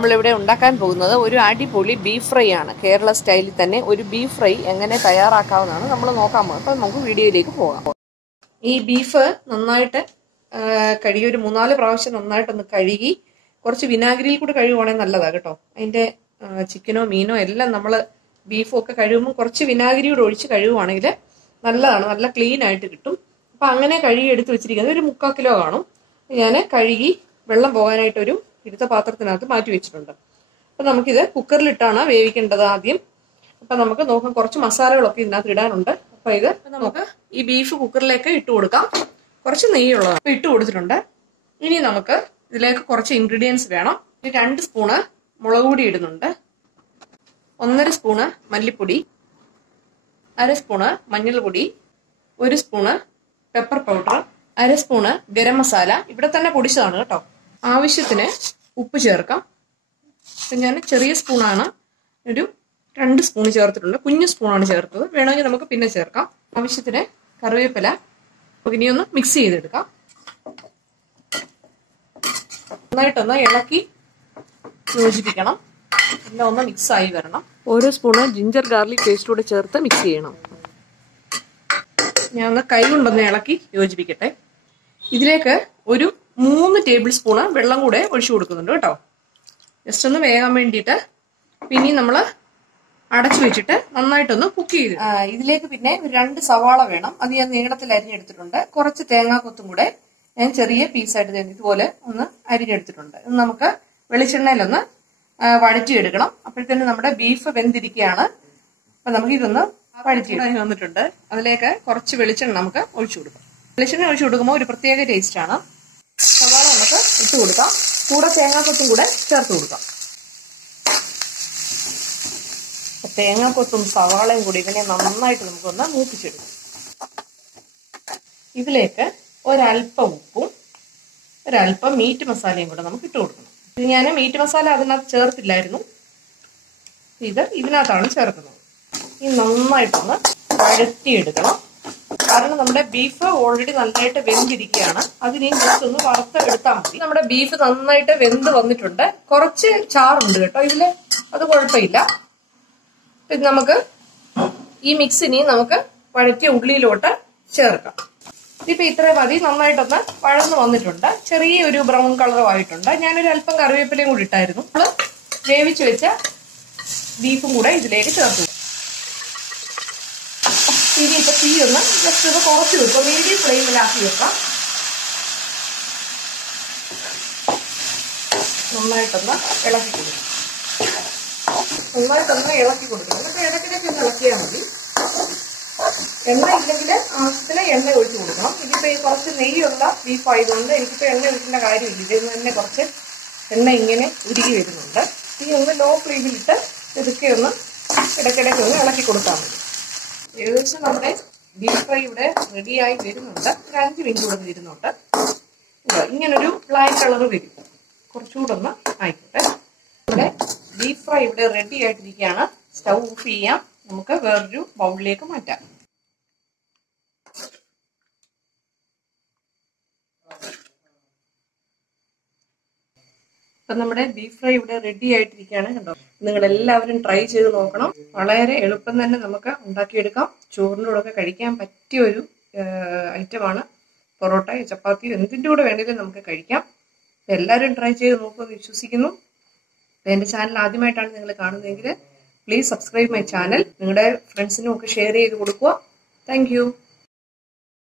നമ്മളിവിടെ ഉണ്ടാക്കാൻ പോകുന്നത് ഒരു അടിപൊളി ബീഫ് ഫ്രൈ ആണ്. കേരള സ്റ്റൈലിൽ തന്നെ ഒരു ബീഫ് ഫ്രൈ എങ്ങനെ തയ്യാറാക്കാവുന്നതാണ് നമ്മൾ നോക്കാൻ പോകുന്നത്. അപ്പോൾ നമുക്ക് വീഡിയോയിലേക്ക് പോകാം. ഈ ബീഫ് നന്നായിട്ട് കഴുകി ഒരു 3-4 പ്രാവശ്യം നന്നായിട്ടൊന്ന് കഴുകി കുറച്ച് വിനാഗിരിയിൽ കൂടെ കഴുകുവാണെങ്കിൽ നല്ലതാണ് കേട്ടോ. അതിൻ്റെ ചിക്കനോ മീനോ എല്ലാം നമ്മൾ ബീഫും ഒക്കെ കഴുകുമ്പോൾ കുറച്ച് വിനാഗിരിയോട് ഒഴിച്ച് കഴുകുവാണെങ്കിൽ നല്ലതാണ്, നല്ല ക്ലീൻ ആയിട്ട് കിട്ടും. അപ്പം അങ്ങനെ കഴുകി എടുത്ത് വെച്ചിരിക്കുന്നത് ഒരു 3/4 കിലോ കാണും. ഞാൻ കഴുകി വെള്ളം പോകാനായിട്ടൊരു ഇരുത്ത പാത്രത്തിനകത്ത് മാറ്റി വെച്ചിട്ടുണ്ട്. അപ്പം നമുക്കിത് കുക്കറിലിട്ടാണ് വേവിക്കേണ്ടത് ആദ്യം. അപ്പം നമുക്ക് നോക്കാം, കുറച്ച് മസാലകളൊക്കെ ഇതിനകത്ത് ഇടാനുണ്ട്. അപ്പം ഇത് നമുക്ക് ഈ ബീഫ് കുക്കറിലേക്ക് ഇട്ട് കൊടുക്കാം. കുറച്ച് നെയ്യുള്ളത് അപ്പം ഇട്ട് കൊടുത്തിട്ടുണ്ട്. ഇനി നമുക്ക് ഇതിലേക്ക് കുറച്ച് ഇൻഗ്രീഡിയൻസ് വേണം. 2 സ്പൂണ് മുളക് പൊടി ഇടുന്നുണ്ട്, 1.5 സ്പൂണ് മല്ലിപ്പൊടി, 1/2 സ്പൂണ് മഞ്ഞൾപ്പൊടി, 1 spoon pepper powder, 1/2 spoon garam masala, ഇവിടെ തന്നെ പൊടിച്ചതാണ് കേട്ടോ. ആവശ്യത്തിന് ഉപ്പ് ചേർക്കാം. അപ്പം ഞാൻ ചെറിയ സ്പൂണാണ്, ഒരു 2 സ്പൂൺ ചേർത്തിട്ടുണ്ട്. കുഞ്ഞു സ്പൂണാണ് ചേർത്തത്, വേണമെങ്കിൽ നമുക്ക് പിന്നെ ചേർക്കാം. ആവശ്യത്തിന് കറിവേപ്പില. ഇനിയൊന്ന് മിക്സ് ചെയ്തെടുക്കാം. നന്നായിട്ടൊന്ന് ഇളക്കി യോജിപ്പിക്കണം. എല്ലാം ഒന്ന് മിക്സായി വരണം. 1 സ്പൂണ് ജിഞ്ചർ ഗാർലിക് പേസ്റ്റ് കൂടെ ചേർത്ത് മിക്സ് ചെയ്യണം. ഞാൻ ഒന്ന് കൈ കൊണ്ടൊന്ന് ഇളക്കി യോജിപ്പിക്കട്ടെ. ഇതിലേക്ക് ഒരു 3 ടേബിൾ സ്പൂണ് വെള്ളം കൂടെ ഒഴിച്ചു കൊടുക്കുന്നുണ്ട് കേട്ടോ, ജസ്റ്റ് ഒന്ന് വേകാൻ വേണ്ടിയിട്ട്. പിന്നെ നമ്മൾ അടച്ചു വെച്ചിട്ട് നന്നായിട്ടൊന്ന് കുക്ക് ചെയ്ത് ഇതിലേക്ക് പിന്നെ 2 സവാള വേണം. അത് ഞാൻ നീളത്തിൽ അരിഞ്ഞെടുത്തിട്ടുണ്ട്. കുറച്ച് തേങ്ങാക്കൊത്തും കൂടെ ഞാൻ ചെറിയ പീസായിട്ട് ഇതുപോലെ ഒന്ന് അരിഞ്ഞെടുത്തിട്ടുണ്ട്. ഇത് നമുക്ക് വെളിച്ചെണ്ണയിലൊന്ന് വഴറ്റിയെടുക്കണം. അപ്പോഴത്തേനും നമ്മുടെ ബീഫ് വെന്തിരിക്കുകയാണ്. അപ്പൊ നമുക്ക് ഇതൊന്ന് വഴറ്റി വന്നിട്ടുണ്ട്. അതിലേക്ക് കുറച്ച് വെളിച്ചെണ്ണ നമുക്ക് ഒഴിച്ചു കൊടുക്കാം. വെളിച്ചെണ്ണ ഒഴിച്ചു കൊടുക്കുമ്പോൾ ഒരു പ്രത്യേക ടേസ്റ്റാണ്. സവാള നമുക്ക് ഇട്ട് കൊടുക്കാം, കൂടെ തേങ്ങാക്കൊത്തും കൂടെ ചേർത്ത് കൊടുക്കാം. തേങ്ങാക്കൊത്തും സവാളയും കൂടി ഇതിനെ നന്നായിട്ട് നമുക്കൊന്ന് മൂപ്പിച്ചെടുക്കാം. ഇതിലേക്ക് ഒരല്പം ഉപ്പും ഒരല്പം മീറ്റ് മസാലയും കൂടെ നമുക്ക് ഇട്ട് കൊടുക്കണം. ഇത് ഞാൻ മീറ്റ് മസാല അതിനകത്ത് ചേർത്തില്ലായിരുന്നു, ഇത് ഇതിനകത്താണ് ചേർക്കുന്നത്. ഈ നന്നായിട്ടൊന്ന് വഴറ്റിയെടുക്കണം. കാരണം നമ്മുടെ ബീഫ് ഓൾറെഡി നന്നായിട്ട് വെന്തിരിക്കുകയാണ്. അതിനെയും ജസ്റ്റ് ഒന്ന് വറുത്ത് എടുത്താൽ മതി. നമ്മുടെ ബീഫ് നന്നായിട്ട് വെന്ത് വന്നിട്ടുണ്ട്. കുറച്ച് ചാറുണ്ട് കേട്ടോ ഇതില്, അത് കുഴപ്പമില്ല. ഇത് നമുക്ക് ഈ മിക്സിനെയും നമുക്ക് വഴറ്റിയ ഉള്ളിയിലോട്ട് ചേർക്കാം. ഇതിപ്പോ ഇത്രയും മതി. നന്നായിട്ടൊന്ന് വഴന്ന് വന്നിട്ടുണ്ട്, ചെറിയൊരു ബ്രൗൺ കളറും ആയിട്ടുണ്ട്. ഞാനൊരു അല്പം കറിവേപ്പിലയും കൂടി ഇട്ടായിരുന്നു. നമ്മൾ വേവിച്ച് വെച്ച ബീഫും കൂടെ ഇതിലേക്ക് ചേർത്തു. ഇനിയിപ്പോ തീ ഒന്ന് ജസ്റ്റ് ഒന്ന് കുറച്ച് വെക്കാം, മീഡിയം ഫ്ലെയിമിലാക്കി വെക്കാം. നന്നായിട്ടൊന്ന് ഇളക്കി കൊടുക്കും. നന്നായിട്ടൊന്ന് ഇളക്കി കൊടുക്കണം. എന്നിട്ട് ഇടയ്ക്കിടയ്ക്ക് ഒന്ന് ഇളക്കിയാൽ മതി. എണ്ണ ഇല്ലെങ്കിൽ ആവശ്യത്തിന് എണ്ണ ഒഴിച്ചു കൊടുക്കണം. ഇതിപ്പോ ഈ കുറച്ച് നെയ്യുള്ള ബീഫ് ആയതുകൊണ്ട് എനിക്കിപ്പോ എണ്ണ ഒഴിക്കേണ്ട കാര്യമില്ല. ഇതിൽ നിന്ന് തന്നെ കുറച്ച് എണ്ണ ഇങ്ങനെ ഉരുകി വരുന്നുണ്ട്. ഈ ഒന്ന് ലോ ഫ്ലെയിമിലിട്ട് ഇതൊക്കെ ഒന്ന് ഇടയ്ക്കിടയ്ക്ക് ഒന്ന് ഇളക്കി കൊടുത്താൽ മതി. ഏകദേശം നമ്മുടെ ബീഫ് ഫ്രൈ ഇവിടെ റെഡിയായി വരുന്നുണ്ട്. ഒരു 5 മിനിറ്റ് കൂടെ വരുന്നുണ്ട്. ഇങ്ങനൊരു ബ്ലാക്ക് കളർ വരും. കുറച്ചുകൂടെ ഒന്ന് ആയിക്കോട്ടെ. ഇവിടെ ബീഫ് ഫ്രൈ ഇവിടെ റെഡി ആയിട്ടിരിക്കുകയാണ്. സ്റ്റൗ ഓഫ് ചെയ്യാം. നമുക്ക് വേറൊരു ബൗളിലേക്ക് മാറ്റാം. അപ്പൊ നമ്മുടെ ബീഫ് ഫ്രൈ ഇവിടെ റെഡി ആയിട്ടിരിക്കുകയാണ്. കണ്ടോ, നിങ്ങൾ എല്ലാവരും ട്രൈ ചെയ്ത് നോക്കണം. വളരെ എളുപ്പം തന്നെ നമുക്ക് ഉണ്ടാക്കിയെടുക്കാം. ചോറിൻ്റെ കൂടെ ഒക്കെ കഴിക്കാൻ പറ്റിയ ഒരു ഐറ്റമാണ്. പൊറോട്ടയോ ചപ്പാത്തിയോ എന്തിൻ്റെ കൂടെ വേണമെങ്കിലും നമുക്ക് കഴിക്കാം. എല്ലാവരും ട്രൈ ചെയ്ത് നോക്കുമെന്ന് വിശ്വസിക്കുന്നു. എന്റെ ചാനൽ ആദ്യമായിട്ടാണ് നിങ്ങൾ കാണുന്നതെങ്കിൽ പ്ലീസ് സബ്സ്ക്രൈബ് മൈ ചാനൽ. നിങ്ങളുടെ ഫ്രണ്ട്സിനും ഒക്കെ ഷെയർ ചെയ്ത് കൊടുക്കുക. Thank you.